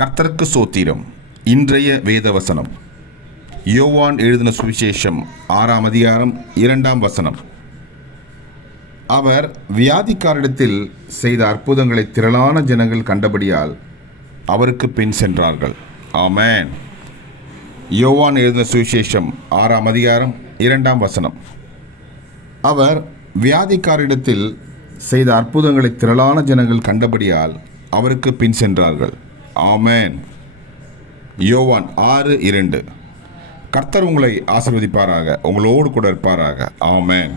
கர்த்தருக்கு சோத்திரம். இன்றைய வேதவசனம் யோவான் எழுதின சுவிசேஷம் 6ஆம் அதிகாரம் 2ஆம் வசனம். அவர் வியாதிக்காரிடத்தில் செய்த அற்புதங்களை திரளான ஜனங்கள் கண்டபடியால் அவருக்கு பின் சென்றார்கள். ஆமென். யோவான் எழுதின சுவிசேஷம் 6ஆம் அதிகாரம் 2ஆம் வசனம். அவர் வியாதிக்காரிடத்தில் செய்த அற்புதங்களை திரளான ஜனங்கள் கண்டபடியால் அவருக்கு பின் சென்றார்கள். ஆமென். யோவான் 6:2. கர்த்தர் உங்களை ஆசீர்வதிப்பாராக, உங்களோடு கூட இருப்பாராக. ஆமென்.